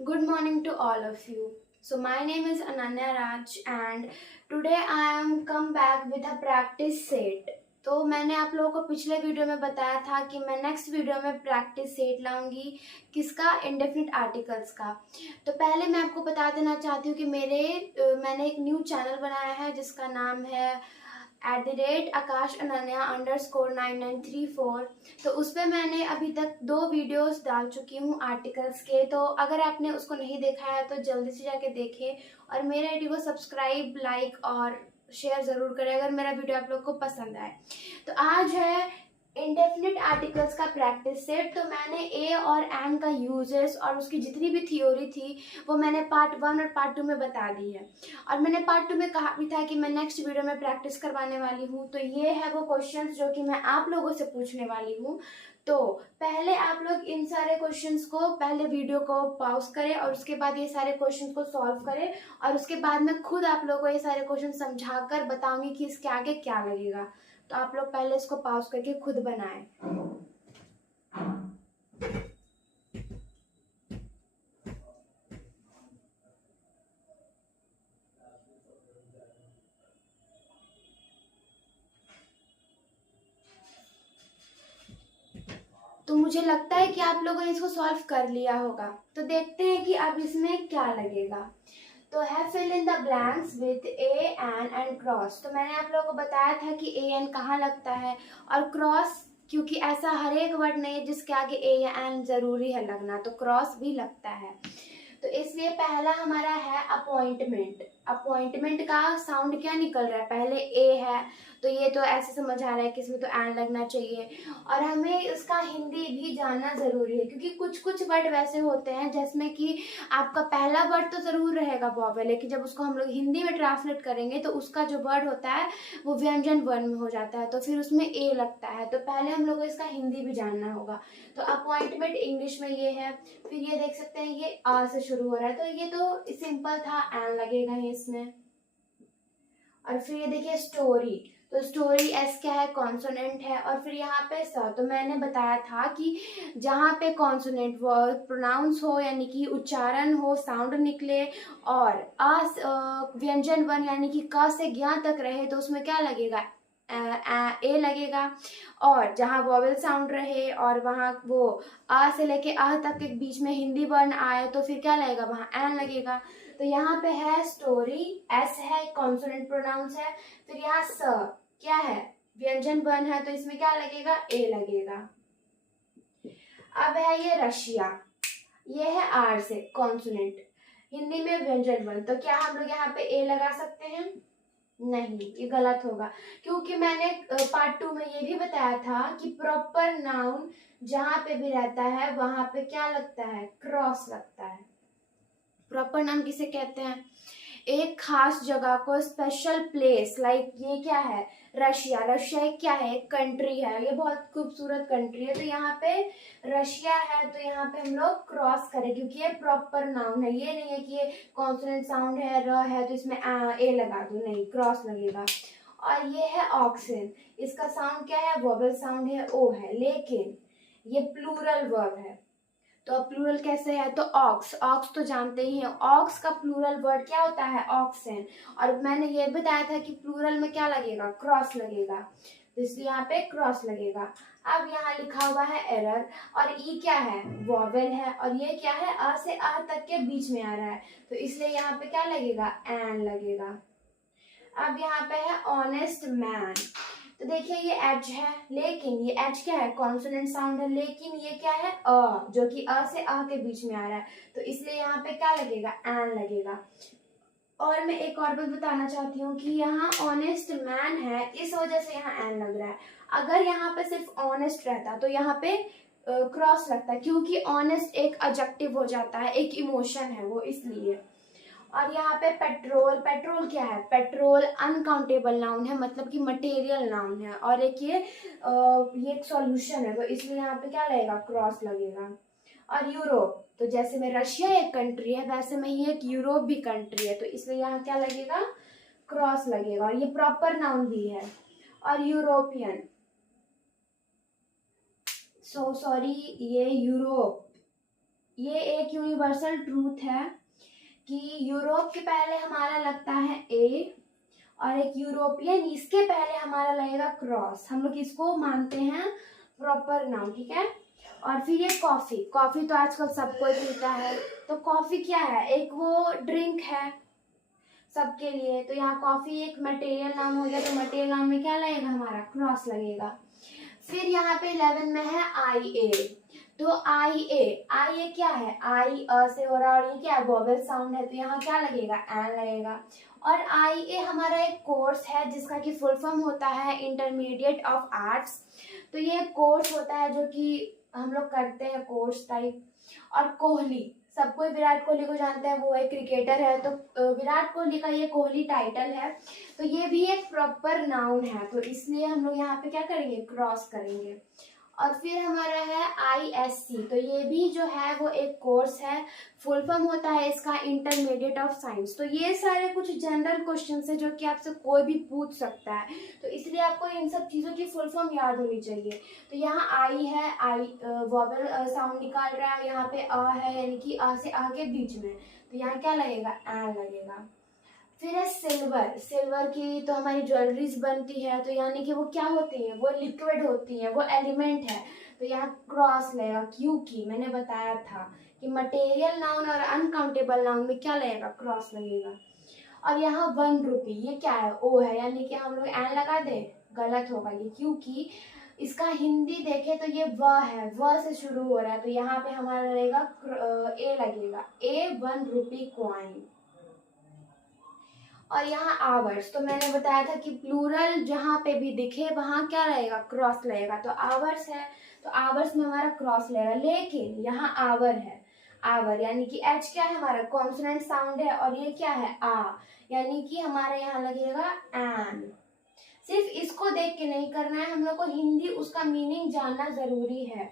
Good morning to all of you. So my name is Ananya Raj and today I am come back with a practice set. तो मैंने आप लोगों को पिछले video में बताया था कि मैं नेक्स्ट वीडियो में प्रैक्टिस सेट लाऊंगी किसका इंडेफिनिट आर्टिकल्स का। तो पहले मैं आपको बता देना चाहती हूँ कि मैंने एक न्यू चैनल बनाया है जिसका नाम है @AkashAnanya_9934। तो उस पर मैंने अभी तक 2 वीडियोस डाल चुकी हूँ आर्टिकल्स के। तो अगर आपने उसको नहीं देखा है तो जल्दी से जाके देखें और मेरे आईडी को सब्सक्राइब, लाइक और शेयर ज़रूर करें अगर मेरा वीडियो आप लोग को पसंद आए। तो आज है इंडेफिनिट आर्टिकल्स का प्रैक्टिस सेट। तो मैंने ए और एन का यूजेस और उसकी जितनी भी थ्योरी थी वो मैंने पार्ट 1 और पार्ट 2 में बता दी है। और मैंने पार्ट 2 में कहा भी था कि मैं नेक्स्ट वीडियो में प्रैक्टिस करवाने वाली हूँ। तो ये है वो क्वेश्चंस जो कि मैं आप लोगों से पूछने वाली हूँ। तो पहले आप लोग इन सारे क्वेश्चंस को पहले वीडियो को पॉज करें और उसके बाद ये सारे क्वेश्चंस को सॉल्व करें और उसके बाद मैं खुद आप लोगों को ये सारे क्वेश्चन समझाकर बताऊंगी कि इसके आगे क्या लगेगा। तो आप लोग पहले इसको पॉज करके खुद बनाएं। तो मुझे लगता है कि आप लोगों ने इसको सॉल्व कर लिया होगा। तो देखते हैं कि अब इसमें क्या लगेगा। तो है fill in the blanks with A an and cross. तो मैंने आप लोगों को बताया था कि ए एन कहाँ लगता है और क्रॉस, क्योंकि ऐसा हर एक वर्ड नहीं है जिसके आगे ए या एन जरूरी है लगना, तो क्रॉस भी लगता है। तो इसलिए पहला हमारा है अपॉइंटमेंट। अपॉइंटमेंट का साउंड क्या निकल रहा है, पहले ए है तो ये तो ऐसे समझ आ रहा है कि इसमें तो एन लगना चाहिए। और हमें इसका हिंदी भी जानना ज़रूरी है क्योंकि कुछ कुछ वर्ड वैसे होते हैं जिसमें कि आपका पहला वर्ड तो ज़रूर रहेगा वॉवेल, लेकिन जब उसको हम लोग हिंदी में ट्रांसलेट करेंगे तो उसका जो वर्ड होता है वो व्यंजन वर्ण में हो जाता है, तो फिर उसमें ए लगता है। तो पहले हम लोग को इसका हिंदी भी जानना होगा। तो अपॉइंटमेंट इंग्लिश में ये है। फिर ये देख सकते हैं ये आ से शुरू हो रहा है, तो ये तो सिंपल था, एन लगेगा ही इसमें। और फिर ये देखिए स्टोरी। तो स्टोरी एस क्या है, कॉन्सोनेंट है। और फिर यहाँ पे स, तो मैंने बताया था कि जहाँ पे कॉन्सोनेंट वर्ड प्रोनाउंस हो यानी कि उच्चारण हो, साउंड निकले और व्यंजन वर्ण यानी कि क से ज्ञ तक रहे तो उसमें क्या लगेगा, ए लगेगा। और जहाँ वॉवेल साउंड रहे और वहाँ वो आ से लेके आ तक के बीच में हिंदी वर्ण आए तो फिर क्या लगेगा, वहाँ एन लगेगा। तो यहाँ पे है स्टोरी, एस है कॉन्सोनेंट प्रोनाउंस है। फिर यहाँ स क्या है, व्यंजन वर्ण है, तो इसमें क्या लगेगा, ए लगेगा। अब है ये रशिया, ये है आर से कॉन्सोनेंट, हिंदी में व्यंजन वर्ण, तो क्या हम लोग यहाँ पे ए लगा सकते हैं, नहीं, ये गलत होगा। क्योंकि मैंने पार्ट 2 में ये भी बताया था कि प्रॉपर नाउन जहां पे भी रहता है वहां पे क्या लगता है, क्रॉस लगता है। प्रॉपर नाउन किसे कहते हैं, एक खास जगह को, स्पेशल प्लेस, लाइक ये क्या है, रशिया। रशिया एक क्या है, एक कंट्री है, ये बहुत खूबसूरत कंट्री है। तो यहाँ पे रशिया है तो यहाँ पे हम लोग क्रॉस करें क्योंकि ये प्रॉपर नाउन है। ये नहीं है कि ये कॉन्सोनेंट साउंड है, र है तो इसमें ए लगा दो, नहीं, क्रॉस लगेगा। और ये है ऑक्सन, इसका साउंड क्या है, वोवेल साउंड है, ओ है, लेकिन ये प्लूरल वर्ब है। तो अब प्लूरल कैसे है, तो ऑक्स, ऑक्स तो जानते ही हैं, ऑक्स का प्लूरल वर्ड क्या होता है, ऑक्सन। और मैंने ये बताया था कि प्लूरल में क्या लगेगा, क्रॉस लगेगा, तो इसलिए यहाँ पे क्रॉस लगेगा। अब यहाँ लिखा हुआ है एरर, और ई क्या है, वॉवेल है, और ये क्या है, अ से आ तक के बीच में आ रहा है, तो इसलिए यहाँ पे क्या लगेगा, एन लगेगा। अब यहाँ पे है ऑनेस्ट मैन। तो देखिए ये एच है, लेकिन ये एच क्या है, कॉन्सोनेंट साउंड है, लेकिन ये क्या है, अ, जो कि अ से आ के बीच में आ रहा है, तो इसलिए यहाँ पे क्या लगेगा, एन लगेगा। और मैं एक और बात बताना चाहती हूँ कि यहाँ ऑनेस्ट मैन है, इस वजह से यहाँ एन लग रहा है। अगर यहाँ पे सिर्फ ऑनेस्ट रहता तो यहाँ पे क्रॉस लगता, क्योंकि ऑनेस्ट एक एडजेक्टिव हो जाता है, एक इमोशन है वो, इसलिए। और यहाँ पे पेट्रोल, पेट्रोल क्या है, पेट्रोल अनकाउंटेबल नाउन है, मतलब कि मटेरियल नाउन है, और एक ये एक सॉल्यूशन है, तो इसलिए यहाँ पे क्या लगेगा, क्रॉस लगेगा। और यूरोप, तो जैसे में रशिया एक कंट्री है वैसे में ही एक यूरोप भी कंट्री है, तो इसलिए यहाँ क्या लगेगा, क्रॉस लगेगा, और ये प्रॉपर नाउन भी है। और यूरोपियन, सो सॉरी, ये यूरोप, ये एक यूनिवर्सल ट्रूथ है कि यूरोप के पहले हमारा लगता है ए, और एक यूरोपियन इसके पहले हमारा लगेगा क्रॉस। हम लोग इसको मानते हैं प्रॉपर नाउन, ठीक है। और फिर ये कॉफी, कॉफी तो आजकल सबको ही पीता है, तो कॉफी क्या है, एक वो ड्रिंक है सबके लिए, तो यहाँ कॉफी एक मटेरियल नाम हो गया, तो मटेरियल नाम में क्या लगेगा हमारा क्रॉस लगेगा। फिर यहाँ पे 11 में है आई ए, तो आई ए क्या है, आई अ से हो रहा है, और ये क्या है वोवेल साउंड है, तो यहाँ क्या लगेगा एन लगेगा। और आई ए हमारा एक कोर्स है जिसका कि फुल फॉर्म होता है इंटरमीडिएट ऑफ आर्ट्स, तो ये कोर्स होता है जो कि हम लोग करते हैं कोर्स टाइप। और कोहली, सब कोई विराट कोहली को जानते हैं, वो एक क्रिकेटर है, तो विराट कोहली का ये कोहली टाइटल है, तो ये भी एक प्रॉपर नाउन है, तो इसलिए हम लोग यहाँ पे क्या करेंगे क्रॉस करेंगे। और फिर हमारा है ISC, तो ये भी जो है वो एक कोर्स है, फुल फॉर्म होता है इसका इंटरमीडिएट ऑफ साइंस। तो ये सारे कुछ जनरल क्वेश्चन है जो कि आपसे कोई भी पूछ सकता है, तो इसलिए आपको इन सब चीज़ों की फुल फॉर्म याद होनी चाहिए। तो यहाँ आई है, आई वॉवेल साउंड निकाल रहा है, यहाँ पे अ है यानी कि अ से आ के बीच में, तो यहाँ क्या लगेगा एन लगेगा। फिर है सिल्वर, सिल्वर की तो हमारी ज्वेलरीज बनती है, तो यानी कि वो क्या होती है, वो लिक्विड होती है, वो एलिमेंट है, तो यहाँ क्रॉस लगेगा, क्योंकि मैंने बताया था कि मटेरियल नाउन और अनकाउंटेबल नाउन में क्या लगेगा क्रॉस लगेगा। और यहाँ 1 रुपी, ये क्या है ओ है, यानी कि हम लोग एन लगा दें, गलत होगा ये, क्योंकि इसका हिंदी देखें तो ये व है, व से शुरू हो रहा है, तो यहाँ पे हमारा रहेगा ए लगेगा, ए 1 रुपी कॉइन। और यहाँ आवर्स, तो मैंने बताया था कि प्लूरल जहाँ पे भी दिखे वहाँ क्या रहेगा क्रॉस लगेगा, तो आवर्स है, तो आवर्स में हमारा क्रॉस लगेगा। लेकिन यहाँ आवर है, आवर यानी कि एच क्या है हमारा कॉन्सोनेंट साउंड है, और ये क्या है आ, यानी कि हमारा यहाँ लगेगा एन। सिर्फ इसको देख के नहीं करना है, हम लोग को हिंदी उसका मीनिंग जानना जरूरी है।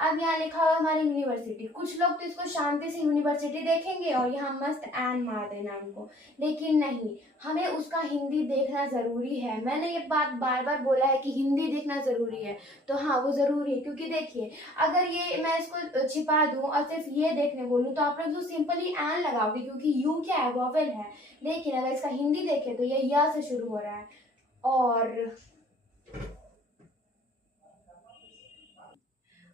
अब यहाँ लिखा हुआ हमारी यूनिवर्सिटी, कुछ लोग तो इसको शांति से यूनिवर्सिटी देखेंगे और यहाँ मस्त एन मार देना इनको, लेकिन नहीं, हमें उसका हिंदी देखना जरूरी है। मैंने ये बात बार बार बोला है कि हिंदी देखना जरूरी है, तो हाँ वो जरूरी है, क्योंकि देखिए अगर ये मैं इसको छिपा दूं और सिर्फ ये देखने बोलूं तो आप लोग तो सिंपली एन लगाओगे, क्योंकि यू क्या है वोवेल है, लेकिन अगर इसका हिंदी देखें तो ये या से शुरू हो रहा है। और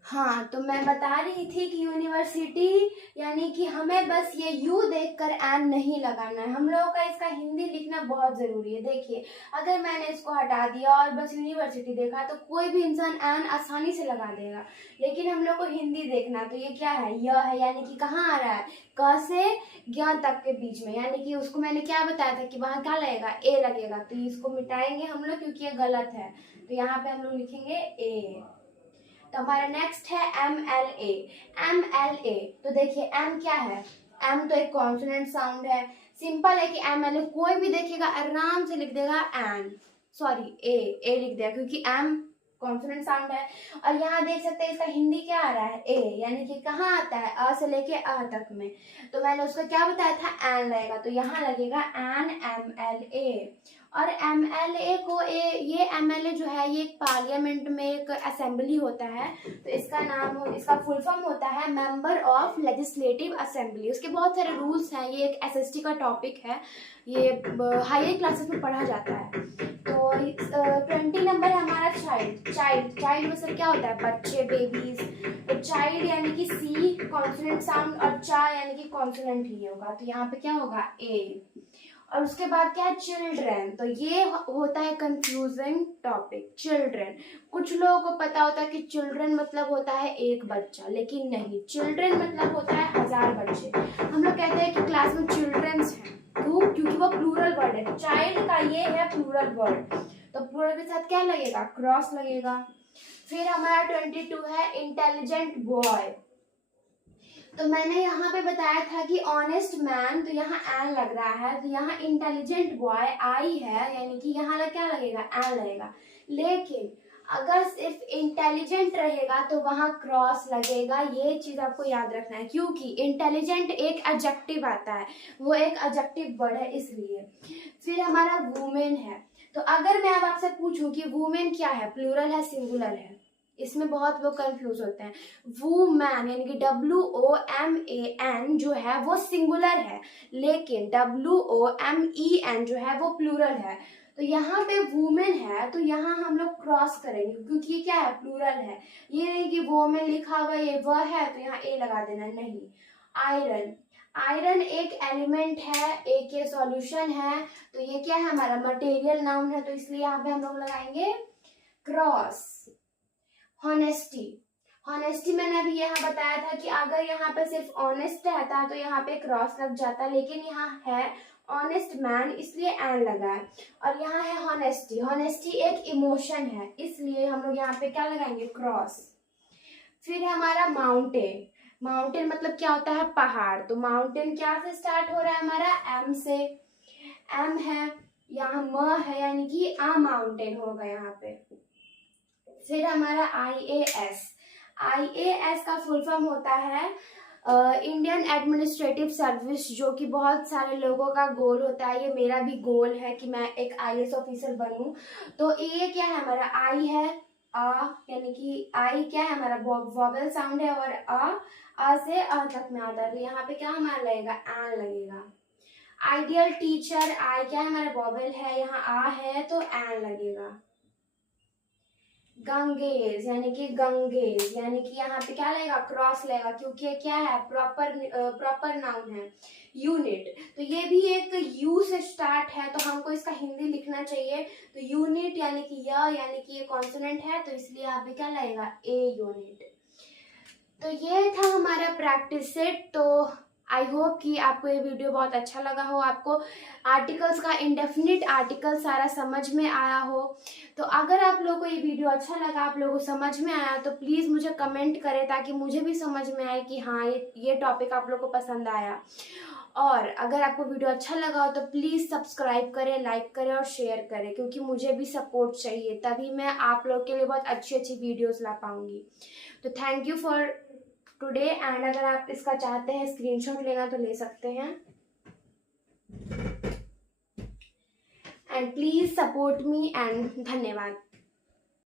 हाँ, तो मैं बता रही थी कि यूनिवर्सिटी यानी कि हमें बस ये यू देखकर एन नहीं लगाना है, हम लोगों का इसका हिंदी लिखना बहुत ज़रूरी है। देखिए अगर मैंने इसको हटा दिया और बस यूनिवर्सिटी देखा तो कोई भी इंसान एन आसानी से लगा देगा, लेकिन हम लोग को हिंदी देखना, तो ये क्या है य है, यानी कि कहाँ आ रहा है क से ज्ञ तक के बीच में, यानी कि उसको मैंने क्या बताया था कि वहाँ क्या लगेगा ए लगेगा, तो इसको मिटाएंगे हम लोग क्योंकि ये गलत है, तो यहाँ पे हम लोग लिखेंगे ए। तो हमारा नेक्स्ट है MLA, MLA, तो देखिए एम क्या है, एम तो एक कॉन्सोनेंट साउंड है, सिंपल है कि MLA कोई भी देखेगा आराम से लिख देगा एन, सॉरी ए लिख देगा, क्योंकि एम कॉन्सोनेंट साउंड है। और यहाँ देख सकते हैं इसका हिंदी क्या आ रहा है ए, यानी कि कहाँ आता है अ से लेके अ तक में, तो मैंने उसको क्या बताया था एन लगेगा, तो यहाँ लगेगा एन MLA। और MLA को ये MLA जो है ये एक पार्लियामेंट में एक असेंबली होता है, तो इसका नाम इसका फुल फॉर्म होता है मेंबर ऑफ लेजिस्लेटिव असेंबली। उसके बहुत सारे रूल्स हैं, ये एक SST का टॉपिक है, ये हायर क्लासेस में पढ़ा जाता है। तो 20 नंबर है हमारा चाइल्ड, चाइल्ड मतलब क्या होता है बच्चे, बेबीज, तो चाइल्ड यानी कि C कॉन्सोनेंट साउंड और चा यानी कि कॉन्सोनेंट ही होगा, तो यहाँ पे क्या होगा ए। और उसके बाद क्या है चिल्ड्रेन, तो ये होता है कंफ्यूजिंग टॉपिक। चिल्ड्रेन, कुछ लोगों को पता होता है कि चिल्ड्रेन मतलब होता है एक बच्चा, लेकिन नहीं, चिल्ड्रेन मतलब होता है 1000 बच्चे। हम लोग कहते हैं कि क्लास में चिल्ड्रेन्स हैं, क्यों, क्योंकि वो प्लूरल वर्ड है, चाइल्ड का ये है प्लूरल वर्ड, तो प्लूरल के साथ क्या लगेगा क्रॉस लगेगा। फिर हमारा 22 है इंटेलिजेंट बॉय, तो मैंने यहाँ पे बताया था कि ऑनेस्ट मैन, तो यहाँ एन लग रहा है, तो यहाँ इंटेलिजेंट बॉय आई है, यानी कि यहाँ क्या लगेगा एन लगेगा। लेकिन अगर सिर्फ इंटेलिजेंट रहेगा तो वहाँ क्रॉस लगेगा, ये चीज आपको याद रखना है, क्योंकि इंटेलिजेंट एक एडजेक्टिव आता है, वो एक एडजेक्टिव वर्ड है इसलिए। फिर हमारा वुमेन है, तो अगर मैं अब आपसे पूछूं कि वुमेन क्या है, प्लूरल है सिंगुलर है, इसमें बहुत लोग कंफ्यूज होते हैं। वुमेन यानी कि WOMAN जो है वो सिंगुलर है, लेकिन WOMEN जो है वो प्लूरल है। तो यहाँ पे वुमेन है तो यहाँ हम लोग क्रॉस करेंगे क्योंकि ये क्या है, प्लूरल है। ये नहीं कि वुमेन लिखा हुआ ये वह है तो यहाँ ए लगा देना, नहीं। आयरन, आयरन एक एलिमेंट है, एक ये सॉल्यूशन है, तो ये क्या है हमारा मटेरियल नाउन है, तो इसलिए यहाँ पे हम लोग लगाएंगे क्रॉस। हॉनेस्टी, हॉनेस्टी मैंने अभी यहाँ बताया था कि अगर यहाँ पे सिर्फ ऑनेस्ट रहता तो यहाँ पे क्रॉस लग जाता, लेकिन यहाँ है ऑनेस्ट मैन इसलिए एन लगा है। और यहाँ है हॉनेस्टी, हॉनेस्टी एक इमोशन है इसलिए हम लोग यहाँ पे क्या लगाएंगे, क्रॉस। फिर हमारा माउंटेन, माउंटेन मतलब क्या होता है, पहाड़। तो माउंटेन क्या से स्टार्ट हो रहा है हमारा, एम से। एम है, यहाँ म है यानी कि आ माउंटेन होगा यहाँ पे। फिर हमारा IAS, IAS का फुल फॉर्म होता है इंडियन एडमिनिस्ट्रेटिव सर्विस, जो कि बहुत सारे लोगों का गोल होता है। ये मेरा भी गोल है कि मैं एक IAS ऑफिसर बनूं। तो ये क्या है हमारा, आई है, आ यानी कि आई क्या है हमारा वॉवेल साउंड है, और आ से अ तक में आता है, तो यहाँ पे क्या हमारा लगेगा, एन लगेगा। आइडियल टीचर, आई क्या है हमारा वॉवेल है, यहाँ आ है तो एन लगेगा। गंगेज यानी कि गंगेज यानी कि यहाँ पे क्या लगेगा, क्रॉस लगेगा, क्योंकि ये क्या है, प्रॉपर नाउन है। यूनिट, तो ये भी एक यू से स्टार्ट है तो हमको इसका हिंदी लिखना चाहिए। तो यूनिट यानी कि यानी कि ये कॉन्सोनेंट है तो इसलिए यहाँ पे क्या लगेगा, ए यूनिट। तो ये था हमारा प्रैक्टिस सेट। तो आई होप कि आपको ये वीडियो बहुत अच्छा लगा हो, आपको आर्टिकल्स का इंडेफिनिट आर्टिकल सारा समझ में आया हो। तो अगर आप लोगों को ये वीडियो अच्छा लगा, आप लोगों को समझ में आया, तो प्लीज़ मुझे कमेंट करें ताकि मुझे भी समझ में आए कि हाँ ये टॉपिक आप लोगों को पसंद आया। और अगर आपको वीडियो अच्छा लगा हो तो प्लीज़ सब्सक्राइब करें, लाइक करें और शेयर करें, क्योंकि मुझे भी सपोर्ट चाहिए, तभी मैं आप लोग के लिए बहुत अच्छी अच्छी वीडियोज़ ला पाऊँगी। तो thank you for today. And अगर आप इसका चाहते हैं स्क्रीनशॉट लेना तो ले सकते हैं। And please support me and धन्यवाद।